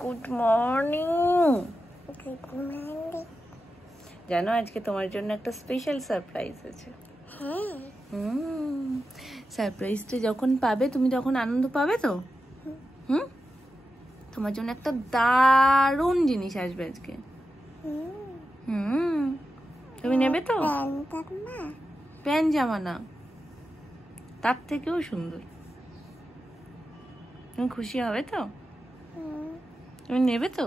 Good morning. জানো আজকে তোমার জন্য একটা স্পেশাল সারপ্রাইজ আছে। সারপ্রাইজটা যখন পাবে তুমি তখন আনন্দ পাবে তো। তোমার জন্য একটা দারুণ জিনিস আসবে আজকে। তুমি নেবে তো? প্যান্ট জামা না, তার থেকেও সুন্দর। তুমি খুশি হবে তো? তুমি নেবে তো?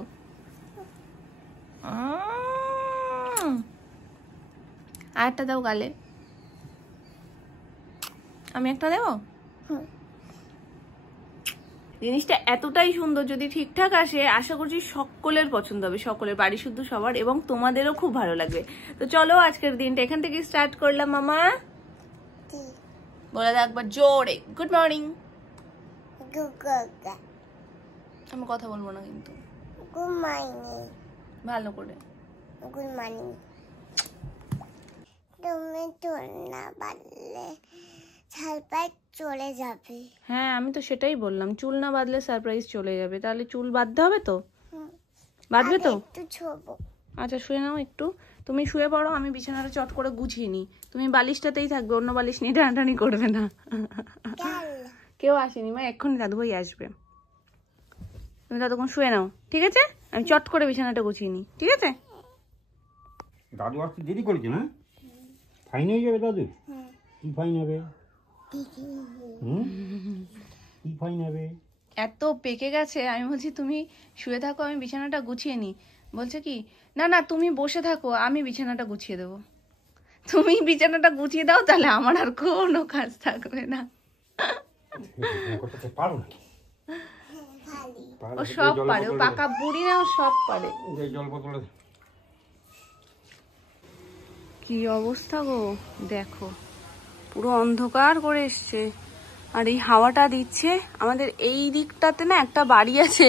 আরেকটা দাও গালে। আমি একটা দেবো? জিনিসটা এতটাই সুন্দর, যদি ঠিকঠাক আসে আশা করছি সকলের পছন্দ হবে, সকলের, বাড়ি শুদ্ধ সবার, এবং তোমাদেরও খুব ভালো লাগবে। তো চলো আজকের দিনটা এখান থেকে স্টার্ট করলাম। মামা বলে দাও একবার জোরে, গুড মর্নিং। আমি কথা বলবো না কিন্তু। Good morning. ভালো করে গুড মর্নিং। তুমি চুল না বাঁধলে সারপ্রাইজ চলে যাবে। হ্যাঁ আমি তো সেটাই বললাম, চুল না বাঁধলে সারপ্রাইজ চলে যাবে। তাহলে চুল বাঁধতে হবে তো? বাঁধবে তো? একটু ছোবো। আচ্ছা শুয়ে নাও একটু। তুমি শুয়ে পড়ো, আমি বিছানাটা চট করে গুছিয়ে নিই। তুমি বালিশটাতেই থাকবে, অন্য বালিশ নিয়ে টানাটানি করবে না। কেউ আসেনি মা, এক্ষুনি দাদু ভাই আসবে। তুমি ততক্ষণ শুয়ে নাও, ঠিক আছে? আমি চট করে বিছানাটা গুছিয়ে নিই, ঠিক আছে? দাদু আসতে দেরি করেছে না? ফাইন হয়ে যাবে দাদু? কি ফাইন হবে? কি ফাইন হবে? এত পেকে গেছে, আমি বলছি তুমি শুয়ে থাকো, আমি বিছানাটা গুছিয়ে নিই। বলছে কি, না না তুমি বসে থাকো, আমি বিছানাটা গুছিয়ে দেবো। তুমি বিছানাটা গুছিয়ে দাও, তাহলে আমার আর কোনো কাজ থাকবে না। ও সব পারে, ও পাকা বুড়ি না, ও সব পারে। কি অবস্থা গো, দেখো পুরো অন্ধকার করে এসছে। আর এই হাওয়াটা দিচ্ছে আমাদের এই দিকটাতে না, একটা বাড়ি আছে,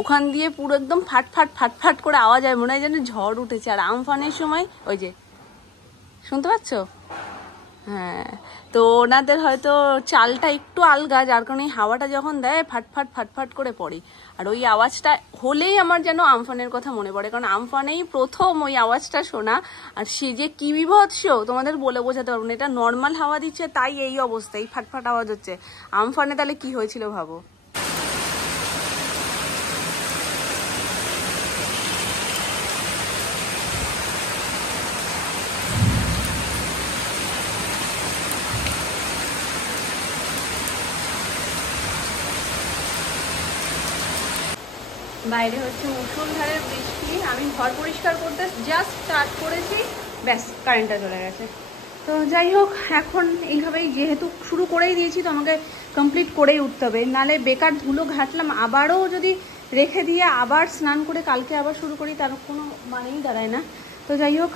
ওখান দিয়ে পুরো একদম ফাটফাট ফাটফাট করে আওয়াজ হয়, মনে হয় যেন ঝড় উঠেছে। আর আমফানের সময় ওই যে শুনতে পাচ্ছ? হ্যাঁ, তো ওনাদের হয়তো চালটা একটু আলগা, যার কারণে হাওয়াটা যখন দেয় ফাটফাট ফাটফাট করে পড়ে। আর ওই আওয়াজটা হলেই আমার যেন আমফানের কথা মনে পড়ে, কারণ আমফানেই প্রথম ওই আওয়াজটা শোনা। আর সে যে কি বিভৎস তোমাদের বলে বোঝাতে পারবো না। এটা নর্মাল হাওয়া দিচ্ছে তাই এই অবস্থা, এই ফাটফাট আওয়াজ হচ্ছে। আমফানে তাহলে কি হয়েছিল ভাবো। বাইরে হচ্ছে মুষলধারে বৃষ্টি, আমি ঘর পরিষ্কার করতে জাস্ট স্টার্ট করেছি, ব্যাস কারেন্টটা চলে গেছে। তো যাই হোক, এখন এইভাবেই যেহেতু শুরু করেই দিয়েছি, তো আমাকে কমপ্লিট করেই উঠতে হবে, নালে বেকার ধুলো ঘাটলাম আবারও যদি রেখে দিয়ে আবার স্নান করে কালকে আবার শুরু করি, তার কোনো মানেই দাঁড়ায় না। তো যাই হোক,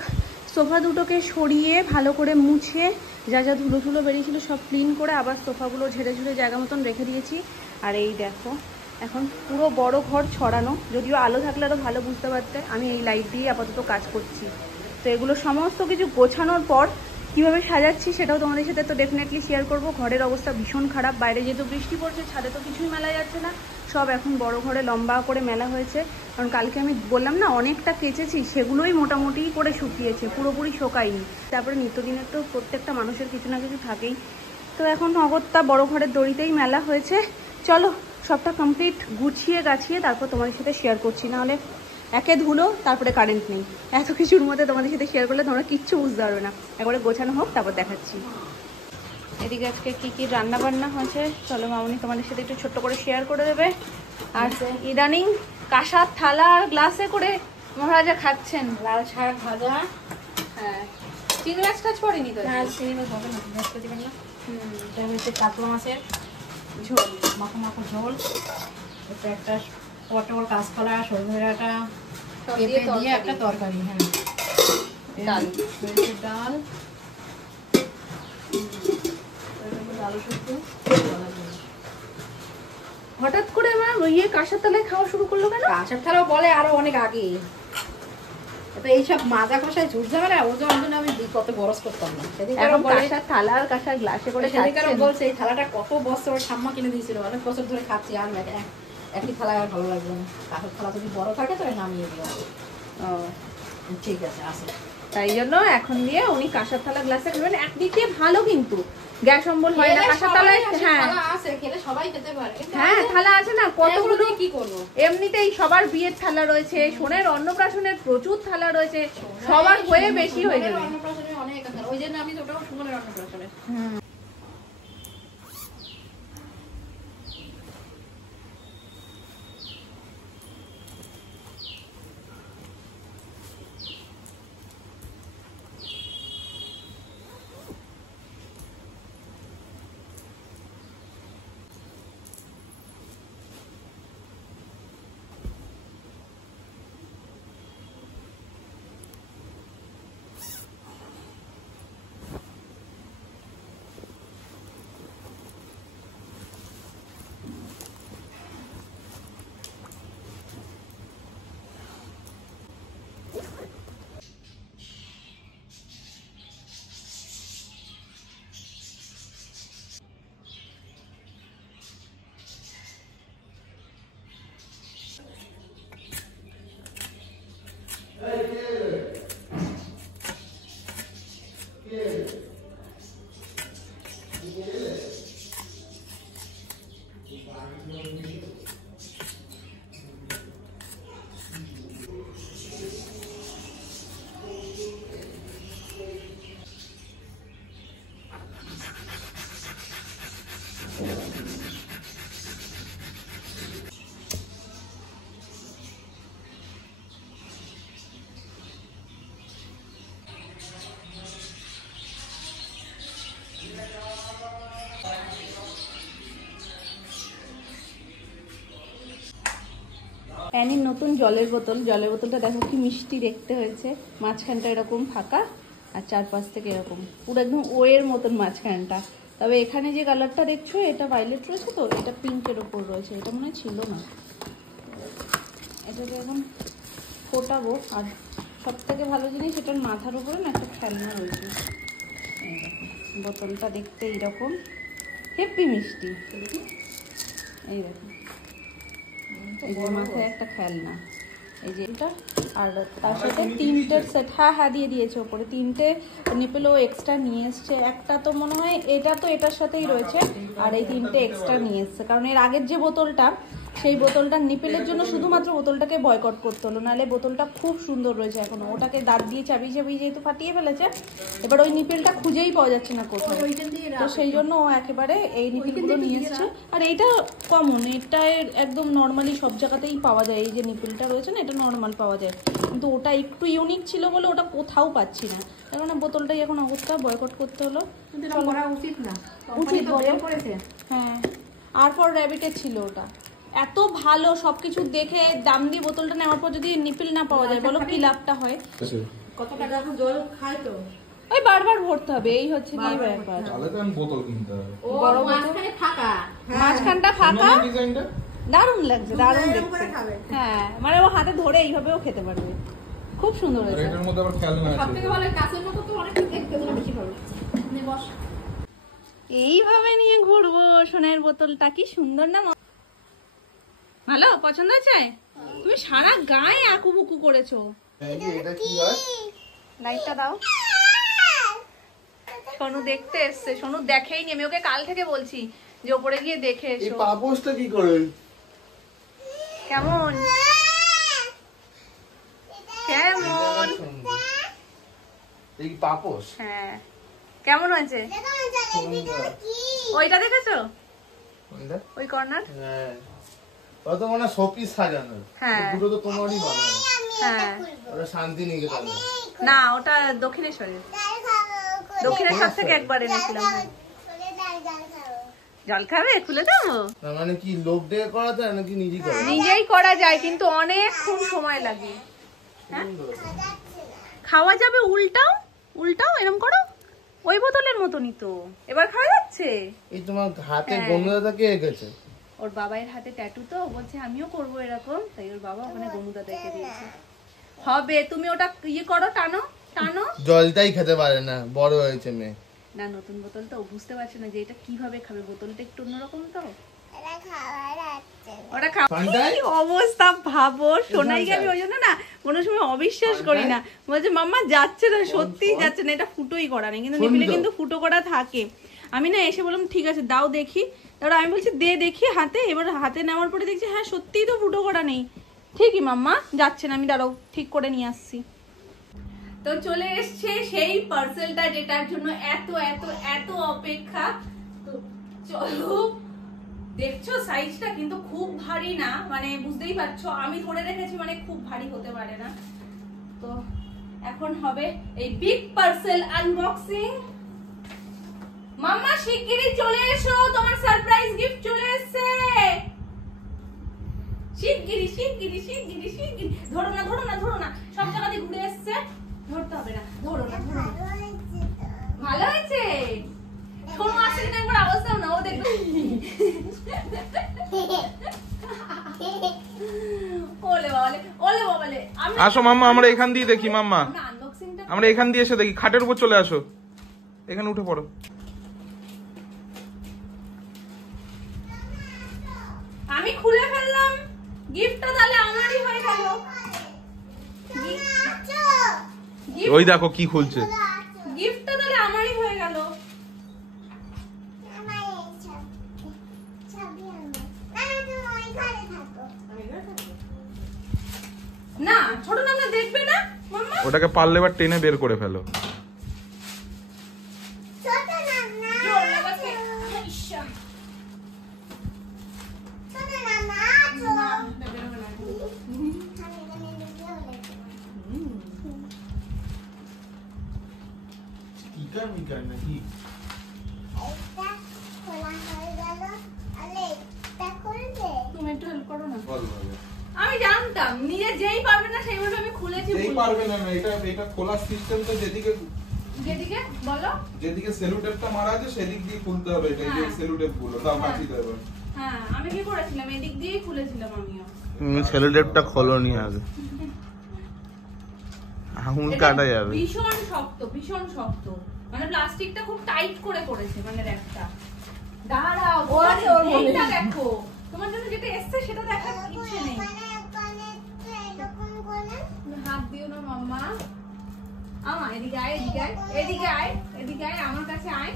সোফা দুটোকে সরিয়ে ভালো করে মুছে যা যা ধুলো ধুলো বেরিয়েছিল সব ক্লিন করে আবার সোফাগুলো ঝেড়ে ঝুড়ে জায়গা মতন রেখে দিয়েছি। আর এই দেখো এখন পুরো বড় ঘর ছড়ানো, যদিও আলো থাকলে আরও ভালো বুঝতে পারতে। আমি এই লাইট দিয়ে আপাতত কাজ করছি। তো এগুলো সমস্ত কিছু গোছানোর পর কীভাবে সাজাচ্ছি সেটাও তোমাদের সাথে তো ডেফিনেটলি শেয়ার করবো। ঘরের অবস্থা ভীষণ খারাপ, বাইরে যেহেতু বৃষ্টি পড়ছে, ছাদে তো কিছুই মেলা যাচ্ছে না, সব এখন বড় ঘরে লম্বা করে মেলা হয়েছে। কারণ কালকে আমি বললাম না অনেকটা কেচেছি, সেগুলোই মোটামুটি করে শুকিয়েছে, পুরোপুরি শোকায়নি। তারপরে নিত্যদিনের তো প্রত্যেকটা মানুষের কিছু না কিছু থাকেই। তো এখন অগত্যা বড় ঘরের দড়িতেই মেলা হয়েছে। চলো সবটা কমপ্লিট গুছিয়ে গাছিয়ে তারপর তোমাদের সাথে শেয়ার করছি, নাহলে একে ধুলো তারপরে কারেন্ট নেই, এত কিছুর মধ্যে তোমাদের সাথে শেয়ার করলে তোমরা কিচ্ছু বুঝতে পারবে না। একবারে গোছানো হোক তারপর দেখাচ্ছি। এদিকে আজকে কী কী রান্না বান্না হয়েছে চলো মামনি তোমাদের সাথে একটু ছোট্ট করে শেয়ার করে দেবে। আর ইদানিং কাঁসার থালা আর গ্লাসে করে মহারাজা খাচ্ছেন লাল শাক ভাজা। হ্যাঁ, চিংড়ি মাছ টাছ পড়েনি তো? হ্যাঁ, চিংড়ি মাছ হবে না, ভেজতে দেবেন না। এটা হচ্ছে কাতলা মাছের ঝোল, মাখো মাখো ঝোল। এটা একটা পটল, কাঁচকলা, সজনে ডাঁটা, পেঁপে দিয়ে একটা তরকারি। হ্যাঁ, ডাল, ডাল, আলু শুক্তো। হঠাৎ করে আমার ইয়ে কাঁসার থালায় খাওয়া শুরু করলো কেন? কাঁসার থালাও বলে আরো অনেক আগে। তো এইসব মাজা কষায় ঝুট ঝামেলা, ওর জন্য আমি কত বরস করতাম না। এখন কাঁসার থালা আর কাঁসার গ্লাসে করে সেদিকে বলছে এই থালাটা কত বছর ঠাম্মা কিনে দিয়েছিল, অনেক বছর ধরে খাচ্ছি। আর একই থালায় আর ভালো লাগবে না, কাঠের থালা যদি বড় থাকে তবে নামিয়ে দিও। ও ঠিক আছে, আসো। তাই জন্য এখন দিয়ে উনি কাঁসার থালা গ্লাসে খাবেন। একদিক দিয়ে ভালো, কিন্তু গ্যাস অম্বল হয় না কাঁসার থালায়। হ্যাঁ খেলে সবাই খেতে পারে, হ্যাঁ থালা আছে না কতগুলো, কি করবো? এমনিতেই সবার বিয়ের থালা রয়েছে, সোনের অন্নপ্রাশনের প্রচুর থালা রয়েছে, সবার হয়ে বেশি হয়ে যাবে। অন্নপ্রাশনে অনেক আছে, ওই জন্য আমি ওটাও সুমনের অন্নপ্রাশনে। অ্যানির নতুন জলের বোতলটা দেখো কি মিষ্টি দেখতে হয়েছে। মাঝখানটা এরকম ফাঁকা আর চারপাশ থেকে এরকম পুরো একদম ওয়ের মতন মাঝখানটা। তবে এখানে যে কালারটা দেখছো এটা ভায়োলেট রয়েছে, তো এটা পিঙ্কের ওপর রয়েছে, এটা মনে হয় ছিল না। এটাকে এখন ফোটাবো। আর সব থেকে ভালো জিনিস, এটার মাথার উপরে না একটা খেলনা রয়েছে। এই দেখো, বোতলটা দেখতে এইরকম হেপি মিষ্টি। এই দেখো, এই যে মাথায় একটা খেলনা, এই যে এটা, আর তার সাথে তিনটের সেট। হ্যাঁ দিয়ে দিয়েছে ওপরে তিনটে নিপেলও এক্সট্রা নিয়ে এসছে। একটা তো মনে হয় এটা তো এটার সাথেই রয়েছে, আর এই তিনটে এক্সট্রা নিয়ে এসছে। কারণ এর আগের যে বোতলটা, সেই বোতলটার নিপেলের জন্য শুধুমাত্র বোতলটাকে বয়কট করতে হলো, নাহলে বোতলটা খুব সুন্দর রয়েছে এখনো। ওটাকে দাঁত দিয়ে চাবিয়ে যেহেতু ফাটিয়ে ফেলেছে, এবার ওই নিপেলটা খুঁজেই পাওয়া যাচ্ছে না কোথাও। তো সেই জন্য ও একেবারে এই নিপেলগুলো নিয়ে এসছে। আর এইটা কমন, এটা একদম নর্মালি সব জায়গাতেই পাওয়া যায়। এই যে নিপেলটা রয়েছে না, এটা নর্মাল পাওয়া যায়, কিন্তু ওটা একটু ইউনিক ছিল বলে ওটা কোথাও পাচ্ছি না। তার মানে বোতলটাই এখন অবস্থা, বয়কট করতে হলো। উচিত না, উচিত বলো। হ্যাঁ, আর ফর র্যাবিটের ছিল ওটা। এত ভালো সবকিছু দেখে দাম দিয়ে বোতলটা নেওয়ার পর যদি নিপিল না পাওয়া যায়, বলো কি লাভটা হয়? কত টাকা এখন জল খায় তো, ওই বারবার ভরতে হবে, এই হচ্ছে কি ব্যাপার। তাহলে তো আমি বোতল কিনতে হবে। ও মাঝখানে ফাঁকা, মাঝখানটা ফাঁকা, ডিজাইনটা দারুণ লাগছে, দারুণ দেখতে। হ্যাঁ, মানে ও হাতে ধরে এইভাবেও খেতে পারবে, খুব সুন্দর হয়েছে। এটার মধ্যে আবার খেলনা আছে। সবথেকে ভালো কাছের মতো তো অনেক দেখতে গুলো বেশি ভালো। নে বস, এইভাবে নিয়ে ঘুরবো। সোনার বোতলটা কি সুন্দর না, ভালো পছন্দ হয়েছে? তুমি সারা গায়ে আকুবুকু করেছো। এটা কি হয়? লাইটটা দাও। সোনু দেখতে এসছে, সোনু দেখেই নি, আমি ওকে কাল থেকে বলছি যে ওপরে গিয়ে দেখে এই এসো। পাপোশটা কি করে? কেমন কেমন? এই পাপোশ? হ্যাঁ, কেমন হয়েছে? ওইটা দেখেছো, কোনটা? ওই কর্নার? হ্যাঁ, ওটা তো মনে শোপিস সাজানো। হ্যাঁ। দুটো তো তোমারই বানানো। হ্যাঁ, ওটা শান্তি নিকেতনে। না ওটা দক্ষিণেশ্বরের। দক্ষিণেশ্বর থেকে একবার এনেছিলাম। জল খাবে? খুলে দাও। না মানে কি লোক দিয়ে করা যায় নাকি নিজেই করা? নিজেই করা যায়, কিন্তু অনেক খুব সময় লাগে। হ্যাঁ, খাওয়া যাবে। উল্টাও উল্টাও, এরকম করো, ওই বোতলের মতনই তো। এবার খাওয়া যাচ্ছে। এই তোমার হাতে হ্যাঁ। গন্ধটা কে এঁকেছে? ওর বাবার হাতে ট্যাটু, তো বলছে আমিও করবো এরকম, তাই ওর বাবা ওখানে গমুদা দেখে দিয়েছে। হবে, তুমি ওটা ইয়ে করো, টানো টানো। জলটাই খেতে পারে না, বড় হয়েছে মেয়ে। না, নতুন বোতল তো ও বুঝতে পারছে না যে এটা কিভাবে খাবে। বোতলটা একটু অন্যরকম তো। এটা খাবার আছে ওটা খাও। ফান্টাই? কি অবস্থা ভাবো, সোনাইকে আমি ওই জন্য না কোনো সময় অবিশ্বাস করি না, বলছে মাম্মা যাচ্ছে না, সত্যিই যাচ্ছে না, এটা ফুটোই করা নেই, কিন্তু নিপিলে কিন্তু ফুটো করা থাকে। আমি না এসে বললাম ঠিক আছে দাও দেখি, তারপর আমি বলছি দে দেখি হাতে, এবার হাতে নেওয়ার পরে দেখছি হ্যাঁ সত্যিই তো ফুটো করা নেই। ঠিকই মাম্মা যাচ্ছে না, আমি দাঁড়াও ঠিক করে নিয়ে আসছি। তো চলে এসছে সেই পার্সেলটা যেটার জন্য এত এত এত অপেক্ষা। তো চলো, দেখছো সাইজটা কিন্তু খুব ভারী না, মানে বুঝতেই পারছো আমি ধরে রেখেছি মানে খুব ভারী হতে পারে না। তো এখন হবে এই বিগ পার্সেল আনবক্সিং। মাম্মা শিগগিরই চলে এসো, তোমার সারপ্রাইজ গিফট চলে এসেছে। শিগগিরই শিগগিরই শিগগিরই শিগগিরই, ধরো না ধরো না ধরো না, সব জায়গা দিয়ে ঘুরে এসছে, ধরতে হবে না, ধরো না ধরো না। ভালো হয়েছে, শোনো আসলে কিনা একবার আওয়াজ দাও না, ও দেখবে। ওলে বাবালে ওলে বাবালে। আসো মাম্মা, আমরা এখান দিয়ে দেখি মাম্মা, আনবক্সিংটা আমরা এখান দিয়ে এসে দেখি, খাটের উপর চলে আসো, এখানে উঠে পড়ো। আমি খুলে ফেললাম গিফটটা, তাহলে আমারই হয়ে গেল। ওই দেখো কি খুলছে। গিফটটা তাহলে আমারই হয়ে গেল। না ছোট না দেখবে না মাম্মা, ওটাকে পারলে এবার টেনে বের করে ফেলো। জোর লাগাচ্ছে। ইশ্শা। না, এটা বেরোবে না। স্টিকার মিকার নাকি? তুমি একটু হেল্প করো না। আমি জানতাম নিজে যেই পারবে না সেইভাবে আমি খুলেছি। এই পারবে না, এটা এটা খোলার সিস্টেম তো যেদিকে যেদিকে বলো, যেদিকে সেলু টেপটা মারা আছে সেদিক দিয়ে খুলতে হবে, এটা এই সেলু টেপ গুলো দাও কাটি দেবে। হ্যাঁ আমি কি করেছিলাম, এদিক দিয়েই খুলেছিলাম আমিও। তুমি সেলো টেপটা খোলোনি আগে, আঙুল এটা কাটা যাবে। ভীষণ শক্ত, ভীষণ শক্ত, মানে প্লাস্টিকটা খুব টাইট করে করেছে, মানে র্যাপটা। দাঁড়াও, এইটা দেখো, তোমার জন্য যেটা এসছে সেটা দেখার ইচ্ছে নেই। হাত দিও না মাম্মা। আমা এদিকে আয়, এদিকে আয়, এদিকে আয়, এদিকে আয়, আমার কাছে আয়।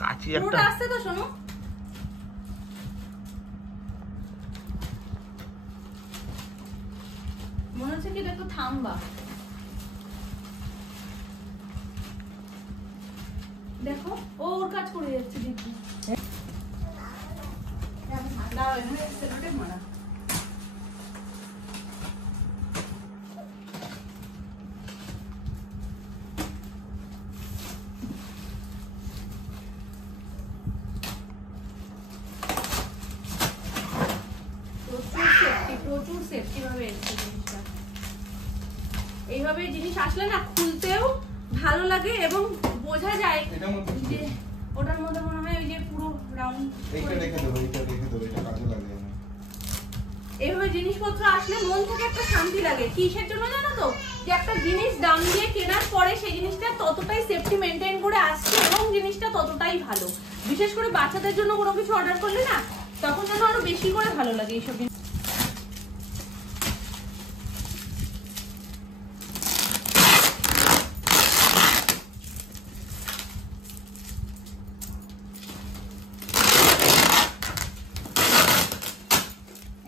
কাচি পুরোটা একটা আসছে তো, শোনো। মনে হচ্ছে কি একটু থামবা। দেখো ও ওর কাজ করে যাচ্ছে, দেখি দাও এখানে সেলোটেপ মারা। প্রচুর সেফটি ভাবে এসছে জিনিসটা। এইভাবে জিনিস আসলে না খুলতেও ভালো লাগে এবং বোঝা যায় এটার মধ্যে যে ওটার মধ্যে মনে হয় ওই যে পুরো রাউন্ড। এইটা রেখে দেবো, এইটা রেখে দেবো, এটা কাজে লাগে না। এইভাবে জিনিসপত্র আসলে মন থেকে একটা শান্তি লাগে। কিসের জন্য জানো তো, যে একটা জিনিস দাম দিয়ে কেনার পরে সেই জিনিসটা ততটাই সেফটি মেনটেন করে আসছে এবং জিনিসটা ততটাই ভালো। বিশেষ করে বাচ্চাদের জন্য কোনো কিছু অর্ডার করলে না, তখন যেন আরো বেশি করে ভালো লাগে এইসব জিনিস।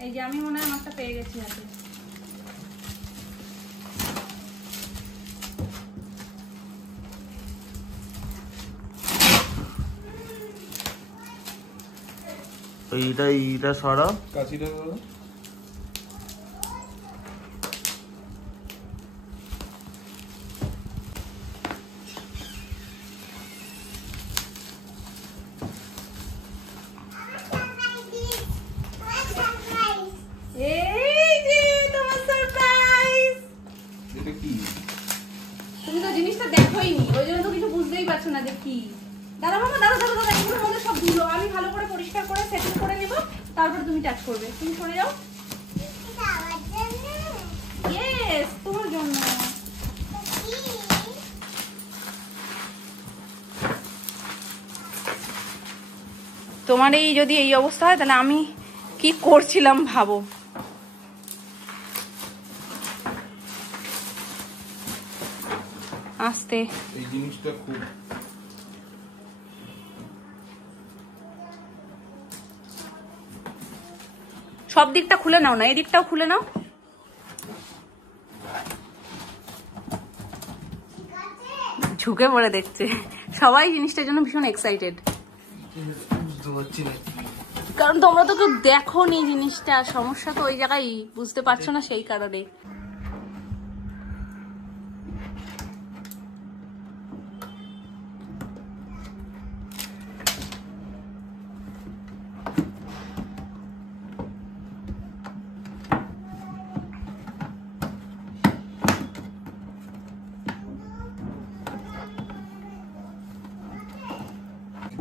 এই যে আমি মনে হয় আমারটা পেয়ে গেছি হাতে। এইটা সরাও। কাচিটা দাও। এই যে তোমার সারপ্রাইজ। এটা কি? তুমি তো জিনিসটা দেখোইনি, ওই জন্য তো কিছু বুঝতেই পারছো না যে কি। দাদা মামা দাদা দাদা দাদা, এগুলোর মধ্যে সব ধুলো, আমি ভালো করে পরিষ্কার করে সেটিং করে নেব, তারপর তুমি টাচ করবে। তুমি সরে যাও। ইয়েস, তোমার জন্য। তোমার এই যদি এই অবস্থা হয় তাহলে আমি কি করছিলাম ভাবো। আস্তে এই জিনিসটা খুব সব দিকটা খুলে নাও না, এই দিকটাও খুলে নাও। ঝুঁকে পড়ে দেখছে সবাই, জিনিসটার জন্য ভীষণ এক্সাইটেড, কারণ তোমরা তো কেউ দেখো নি জিনিসটা। সমস্যা তো ওই জায়গায়, বুঝতে পারছো না সেই কারণে।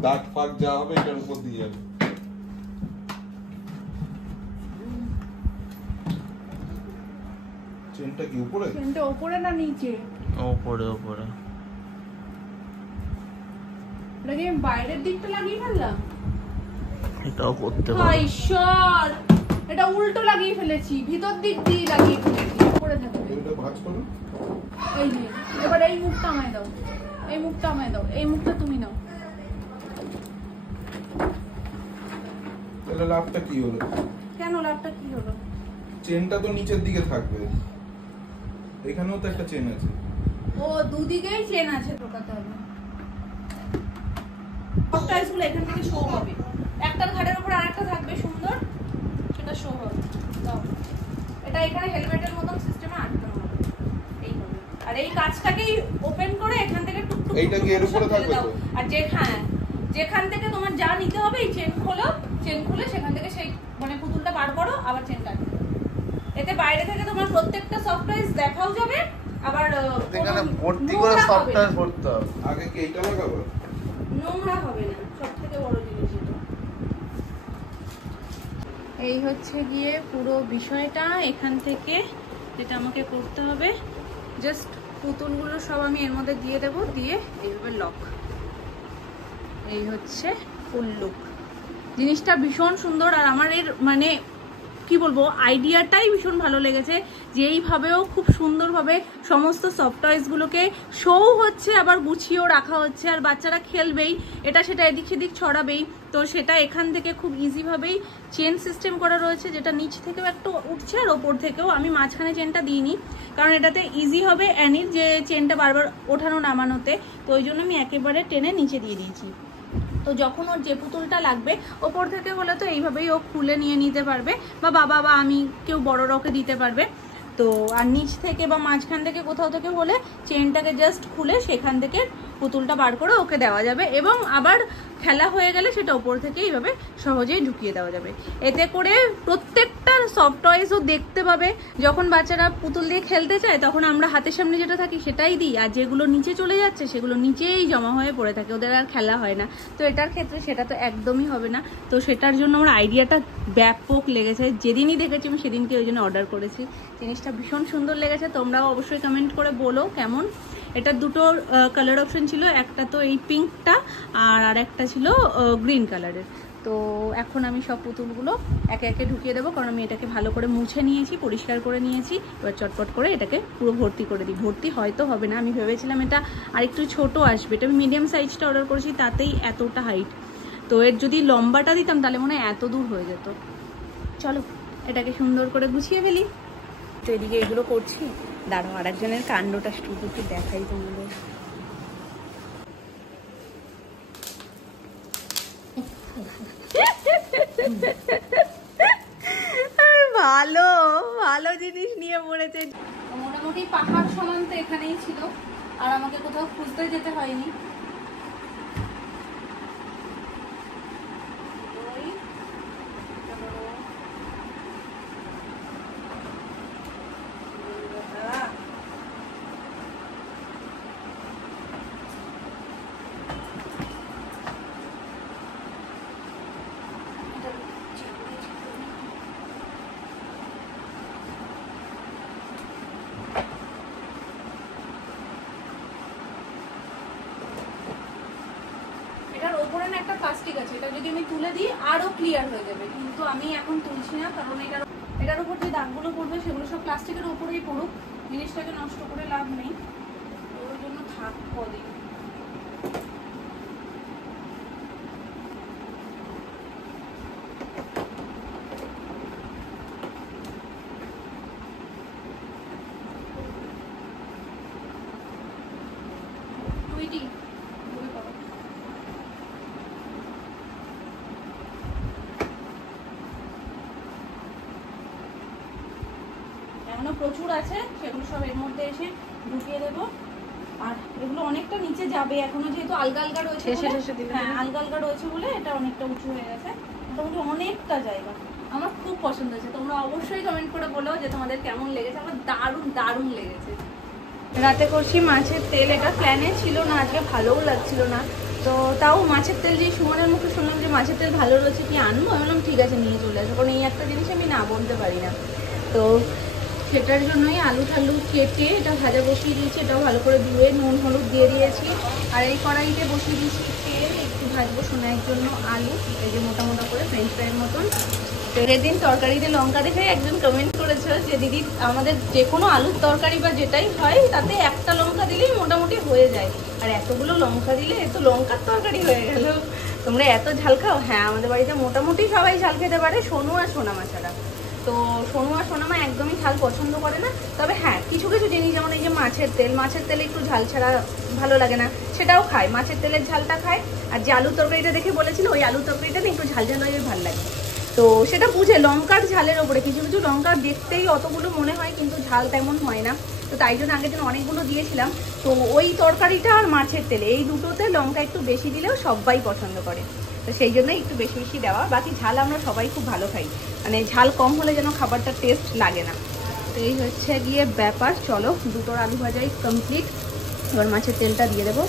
দাগ ফাগ যা হবে এটার উপর দিয়ে যাবে। চেনটা কি উপরে? চেনটা উপরে না নিচে? ওপরে ওপরে। এটাকে আমি বাইরের দিকটা লাগিয়ে ফেললাম। এটাও করতে হায় পারো। ঈশ্বর, এটা উল্টো লাগিয়ে ফেলেছি, ভিতর দিক দিয়ে লাগিয়ে ফেলেছি। উপরে থাকবে এটা ভাঁজ করো। এই যে, এবার এই মুখটা আমায় দাও, এই মুখটা আমায় দাও, এই মুখটা তুমি নাও। তাহলে লাভটা কি হলো? কেন লাভটা কি হলো? চেনটা তো নিচের দিকে থাকবে, এখানেও তো একটা চেন আছে। ও দুদিকেই চেন আছে, ঢোকাতে হবে। সফটওয়্যারগুলো এখান থেকে শো হবে, একটার ঘাড়ের উপর আরেকটা থাকবে সুন্দর, সেটা শো হবে। দাও, এটা এখানে হেলমেটের মতন সিস্টেমে আটকানো হবে এইভাবে। আর এই কাজটাকেই ওপেন করে এখান থেকে টুকটুক এইটা কি এর উপরে থাকবে তো? আর যেখান থেকে তোমার যা নিতে হবে এই চেন খোলো, চেন খুলে সেখান থেকে সেই মানে পুতুলটা বার করো, আবার চেনটা আটকে দাও। এতে বাইরে থেকে তোমার প্রত্যেকটা সফটওয়্যার দেখাও যাবে, আবার এখানে ভর্তি করে সফটওয়্যার ভরতে হবে। আগে কি এইটা লাগাবো? নোংরা হবে না, সবথেকে বড় জিনিস এটা। এই হচ্ছে গিয়ে পুরো বিষয়টা। এখান থেকে যেটা আমাকে করতে হবে, জাস্ট পুতুলগুলো সব আমি এর মধ্যে দিয়ে দেবো, দিয়ে এইভাবে লক। এই হচ্ছে ফুল লুক। জিনিসটা ভীষণ সুন্দর, আর আমার এর মানে কি বলবো, আইডিয়াটাই ভীষণ ভালো লেগেছে যে এইভাবেও খুব সুন্দরভাবে সমস্ত সফটওয়্যারগুলোকে শো হচ্ছে, আবার গুছিয়েও রাখা হচ্ছে। আর বাচ্চারা খেলবেই, এটা সেটা এদিক সেদিক ছড়াবেই, তো সেটা এখান থেকে খুব ইজিভাবেই চেন সিস্টেম করা রয়েছে, যেটা নিচ থেকেও একটু উঠছে আর ওপর থেকেও। আমি মাঝখানে চেনটা দিইনি, কারণ এটাতে ইজি হবে অ্যানির যে চেনটা বারবার ওঠানো নামানোতে, তো ওই জন্য আমি একেবারে টেনে নিচে দিয়ে দিয়েছি। তো যখন ওর যে পুতুলটা লাগবে ওপর থেকে হলে তো এইভাবেই ও খুলে নিয়ে নিতে পারবে, বা বাবা বা আমি কেউ বড়রা ওকে দিতে পারবে। তো আর নিচ থেকে বা মাঝখান থেকে কোথাও থেকে হলে চেনটাকে জাস্ট খুলে সেখান থেকে পুতুলটা বার করে ওকে দেওয়া যাবে, এবং আবার খেলা হয়ে গেলে সেটা ওপর থেকে এইভাবে সহজেই ঢুকিয়ে দেওয়া যাবে। এতে করে প্রত্যেকটা সফটওয়্যারও দেখতে পাবে। যখন বাচ্চারা পুতুল দিয়ে খেলতে চায় তখন আমরা হাতের সামনে যেটা থাকি সেটাই দিই, আর যেগুলো নিচে চলে যাচ্ছে সেগুলো নিচেই জমা হয়ে পড়ে থাকে, ওদের আর খেলা হয় না। তো এটার ক্ষেত্রে সেটা তো একদমই হবে না। তো সেটার জন্য আমার আইডিয়াটা ব্যাপক লেগেছে, যেদিনই দেখেছি আমি সেদিনকে ওই জন্য অর্ডার করেছি। জিনিসটা ভীষণ সুন্দর লেগেছে, তোমরাও অবশ্যই কমেন্ট করে বলো কেমন। এটার দুটো কালার অপশন ছিল, একটা তো এই পিঙ্কটা আর একটা ছিল গ্রিন কালারের। তো এখন আমি সব পুতুলগুলো একে একে ঢুকিয়ে দেবো, কারণ আমি এটাকে ভালো করে মুছে নিয়েছি, পরিষ্কার করে নিয়েছি। এবার চটপট করে এটাকে পুরো ভর্তি করে দিই। ভর্তি হয়তো হবে না, আমি ভেবেছিলাম এটা আরেকটু ছোট আসবে, এটা আমি মিডিয়াম সাইজটা অর্ডার করেছি, তাতেই এতটা হাইট। তো এর যদি লম্বাটা দিতাম তাহলে মনে হয় এত দূর হয়ে যেত। চলো এটাকে সুন্দর করে গুছিয়ে ফেলি। তো এদিকে এগুলো করছি, দাঁড়াও আরেকজনের কাণ্ডটা শুধু একটু দেখাই তোমাদের। ভালো ভালো জিনিস নিয়ে পড়েছে, মোটামুটি পাহাড় সমান তো এখানেই ছিল, আর আমাকে কোথাও খুঁজতে যেতে হয়নি। যদি আমি তুলে দিই আরও ক্লিয়ার হয়ে যাবে, কিন্তু আমি এখন তুলছি না, কারণ এটার উপর যে দাগগুলো পড়বে সেগুলো সব প্লাস্টিকের উপরেই পড়ুক, জিনিসটাকে নষ্ট করে লাভ নেই, ওর জন্য থাক কদিন। টুইটি বলে পাবো। এখনো প্রচুর আছে, সেগুলো সব এর মধ্যে এসে ঢুকিয়ে দেবো। আর এগুলো অনেকটা নিচে যাবে এখনো, যেহেতু আলগা আলগা রয়েছে বলে, হ্যাঁ আলগা আলগা রয়েছে বলে এটা অনেকটা উঁচু হয়ে গেছে, মোটামুটি অনেকটা জায়গা। আমার খুব পছন্দ হয়েছে, তোমরা অবশ্যই কমেন্ট করে বলো যে তোমাদের কেমন লেগেছে। আমার দারুণ দারুণ লেগেছে। রাতে করছি মাছের তেল, এটা প্ল্যানে ছিল না, আজকে ভালোও লাগছিল না, তো তাও মাছের তেল যে সুমনের মুখে শুনলাম যে মাছের তেল ভালো রয়েছে, কি আনবো, আমি বললাম ঠিক আছে নিয়ে চলে আসবো, কারণ এই একটা জিনিস আমি না বলতে পারি না। তো সেটার জন্যই আলু ঠালু কেটে এটা ভাজা বসিয়ে দিয়েছি, এটাও ভালো করে ধুয়ে নুন হলুদ দিয়ে দিয়েছি। আর এই কড়াইতে বসিয়ে দিয়েছি তেল, একটু ভাজবো সোনার জন্য আলু, এই যে মোটা মোটা করে ফ্রেঞ্চ ফ্রাইয়ের মতন। সেদিন তরকারিতে লঙ্কা দেখে একজন কমেন্ট করেছিল যে দিদি আমাদের যে কোনো আলুর তরকারি বা যেটাই হয় তাতে একটা লঙ্কা দিলেই মোটামুটি হয়ে যায়, আর এতগুলো লঙ্কা দিলে এত লঙ্কার তরকারি হয়ে গেল। তোমরা এত ঝাল খাও? হ্যাঁ, আমাদের বাড়িতে মোটামুটি সবাই ঝাল খেতে পারে, সোনু আর সোনামা ছাড়া। তো সোনু আর সোনামা একদমই ঝাল পছন্দ করে না, তবে হ্যাঁ কিছু কিছু জিনিস যেমন এই যে মাছের তেলে একটু ঝাল ছাড়া ভালো লাগে না, সেটাও খায়, মাছের তেলের ঝালটা খায়। আর যে আলুর তরকারিটা দেখে বলেছিল ওই আলুর তরকারিটা একটু ঝাল ঝাল হয়ে ভালো লাগে, তো সেটা বুঝে লঙ্কার ঝালের ওপরে কিছু কিছু লঙ্কা দেখতেই অতগুলো মনে হয় কিন্তু ঝাল তেমন হয় না, তো তাই জন্য আগের দিন অনেকগুলো দিয়েছিলাম। তো ওই তরকারিটা আর মাছের তেলে এই দুটোতে লঙ্কা একটু বেশি দিলেও সবাই পছন্দ করে, তো সেই জন্যই একটু বেশি বেশি দেওয়া। বাকি ঝাল আমরা সবাই খুব ভালো খাই, মানে ঝাল কম হলে যেন খাবারটা টেস্ট লাগে না। তো এই হচ্ছে গিয়ে ব্যাপার। চলো, দুটোর আলু ভাজাই কমপ্লিট, এবার মাছের তেলটা দিয়ে দেবো।